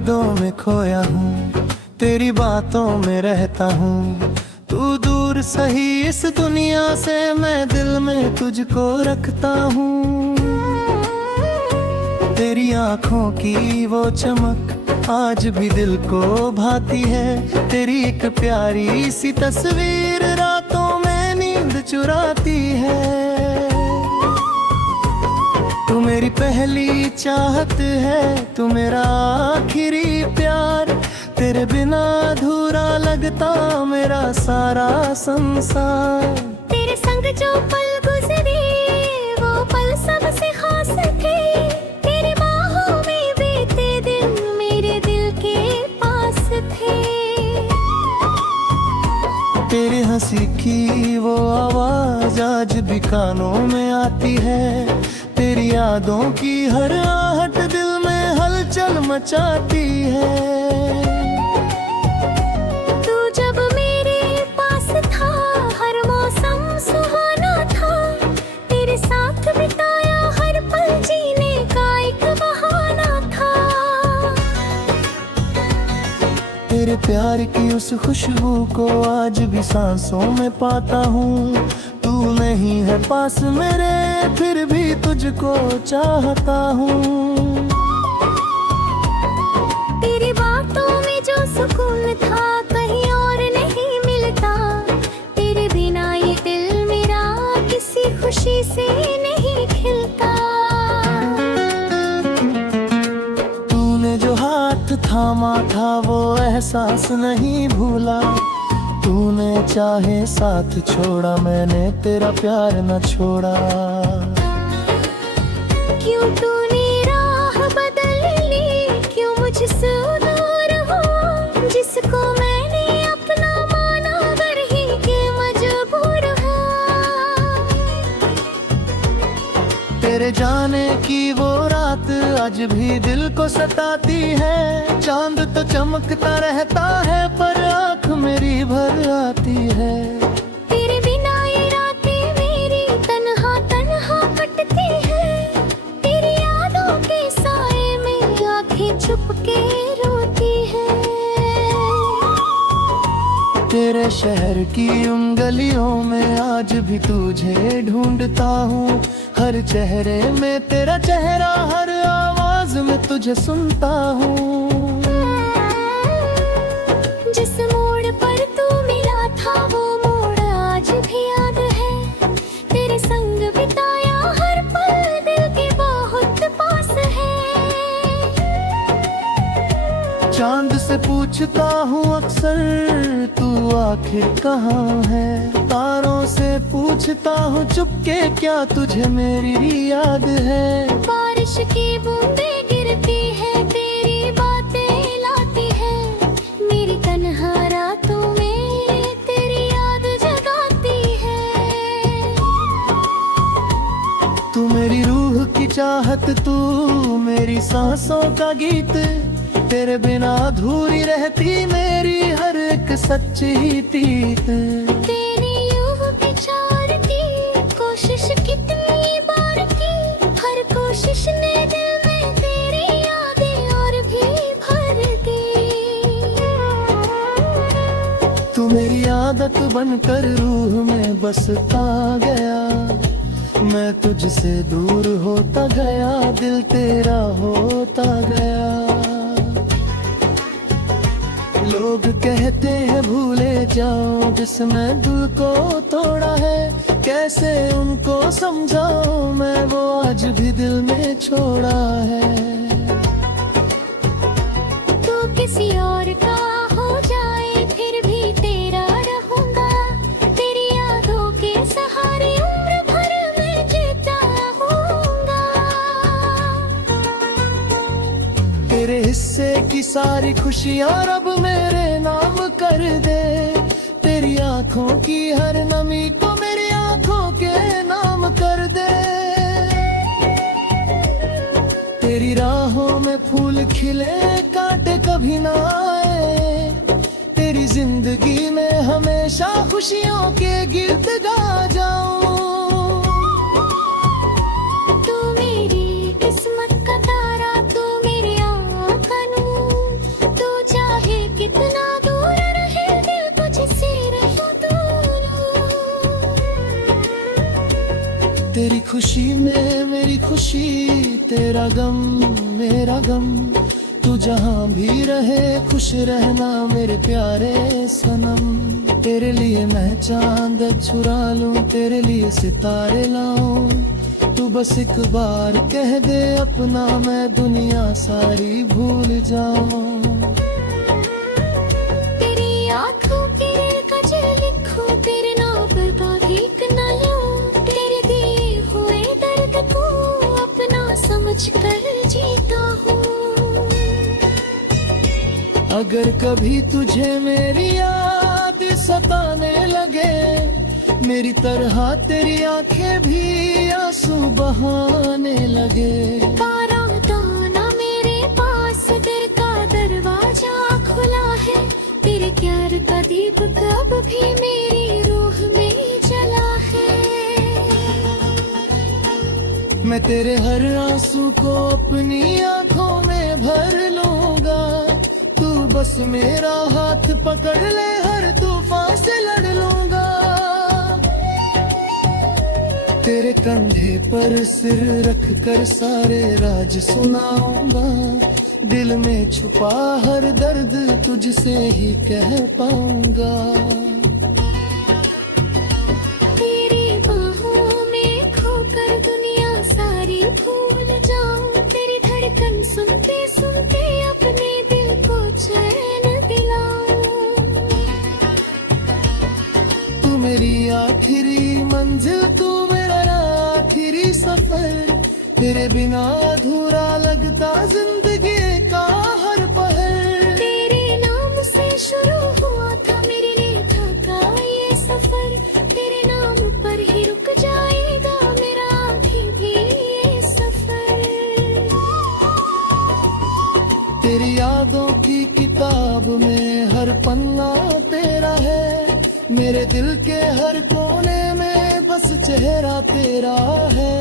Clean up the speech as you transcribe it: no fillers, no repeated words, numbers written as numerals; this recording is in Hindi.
यादों में खोया हूँ, तेरी बातों में रहता हूँ। तू दूर सही इस दुनिया से, मैं दिल में तुझको रखता हूँ। तेरी आँखों की वो चमक आज भी दिल को भाती है। तेरी एक प्यारी सी तस्वीर रातों में नींद चुराती है। तू मेरी पहली चाहत है, तू मेरा आखिरी प्यार। तेरे बिना अधूरा लगता मेरा सारा संसार। तेरे संग जो पल गुजरे वो पल सबसे खास थे। तेरे बाहों में बीते दिन मेरे दिल के पास थे। तेरी हंसी की वो आवाज आज भी कानों में आती है। तेरी यादों की हर आहट दिल में हलचल मचाती है। तू जब मेरे पास था हर मौसम सुहाना था। तेरे साथ बिताया हर पल जीने का एक बहाना था। तेरे प्यार की उस खुशबू को आज भी सांसों में पाता हूँ। तू नहीं है पास मेरे, फिर भी तुझको चाहता हूँ। तेरी बातों में जो सुकून था कहीं और नहीं मिलता। तेरे बिना ये दिल मेरा किसी खुशी से नहीं खिलता। तूने जो हाथ थामा था वो एहसास नहीं भूला। तूने चाहे साथ छोड़ा, मैंने तेरा प्यार न छोड़ा। क्यों तूने राह बदल ली, क्यों मुझसे दूर हुआ। जिसको मैंने अपना माना कर ही के मजबूर हुआ। तेरे जाने की वो रात आज भी दिल को सताती है। चांद तो चमकता रहता है पर आँख मेरी भर आती है। तेरे बिना ये रातें मेरी तन्हा तन्हा कटती है। तेरी यादों के साए में आंखें छुप के रोती है। तेरे शहर की उन गलियों में आज भी तुझे ढूंढता हूँ। हर चेहरे में तेरा चेहरा, हर आवाज में तुझे सुनता हूँ। जिस मोड़ पर तू मिला था वो मोड़ आज भी याद है। तेरे संग बिताया हर पल दिल के बहुत पास है। चांद से पूछता हूँ अक्सर तू आखिर कहाँ है। तारों से पूछता हूँ चुपके, क्या तुझे मेरी याद है। बारिश की बूंदें गिरती है, तेरी बातें लाती है। मेरी तन्हा रातों में तेरी याद जगाती है। तू मेरी रूह की चाहत, तू मेरी सांसों का गीत। तेरे बिना अधूरी रहती मेरी हर एक सच्ची प्रीत। तेरी यूं विचार की कोशिश कितनी बार की। हर कोशिश ने दिल में तेरी यादें और भी भर दी। तू मेरी आदत बनकर रूह में बसता गया। मैं तुझसे दूर होता गया, दिल तेरा होता गया। लोग कहते हैं भूले जाओ जिसने दिल को तोड़ा है। कैसे उनको समझाऊं मैं, वो आज भी दिल में छोड़ा है। तू किसी और का हो जाए फिर भी तेरा रहूंगा। तेरी यादों के सहारे उम्र भर मैं जीता रहूंगा। तेरे हिस्से की सारी खुशियां रब मेरे नाम कर दे। तेरी आंखों की हर नमी को मेरी आंखों के नाम कर दे। तेरी राहों में फूल खिले, कांटे कभी ना आए। तेरी जिंदगी में हमेशा खुशियों के गीत गा जाऊं। तू मेरी किस्मत का तारा, तू मेरी आँख का नूर। तेरी खुशी में मेरी खुशी, तेरा गम मेरा गम। तू जहाँ भी रहे खुश रहना मेरे प्यारे सनम। तेरे लिए मैं चांद छुरा लूं, तेरे लिए सितारे लाऊं। तू बस एक बार कह दे अपना, मैं दुनिया सारी भूल जाऊं। तेरी आँखों के कजर लिखूं, तेरे नाम पर बारीक न लूं। तेरे दिए हुए दर्द को अपना समझ कर जीता हूँ। अगर कभी तुझे मेरी याद सताने लगे, मेरी तरह तेरी आंखें भी आंसू बहाने लगे। तारा दाना मेरे पास, दिल का दरवाजा खुला है। तेरे प्यार का दीपक अब भी मेरी रूह में जला है। मैं तेरे हर आंसू को अपनी आंखों में भर लूंगा। तू बस मेरा हाथ पकड़ ले, हर तूफान से लड़ लूंगा। तेरे कंधे पर सिर रख कर सारे राज सुनाऊंगा। दिल में छुपा हर दर्द तुझसे ही कह पाऊंगा। तेरी बाहों में खोकर दुनिया सारी भूल जाऊं। तेरी धड़कन सुनते सुनते अपने दिल को चैन दिलाऊं। तू मेरी आखिरी मंजिल, तू मेरा आखिरी सफर। तेरे बिना अधूरा लगता जिंदगी का हर पहर। तेरे नाम से शुरू हुआ था मेरे लेखा का ये सफर। तेरे नाम पर ही रुक जाएगा मेरा अभी भी ये सफर। तेरी यादों की किताब में हर पन्ना तेरा है। मेरे दिल के हर कोने में बस चेहरा तेरा है।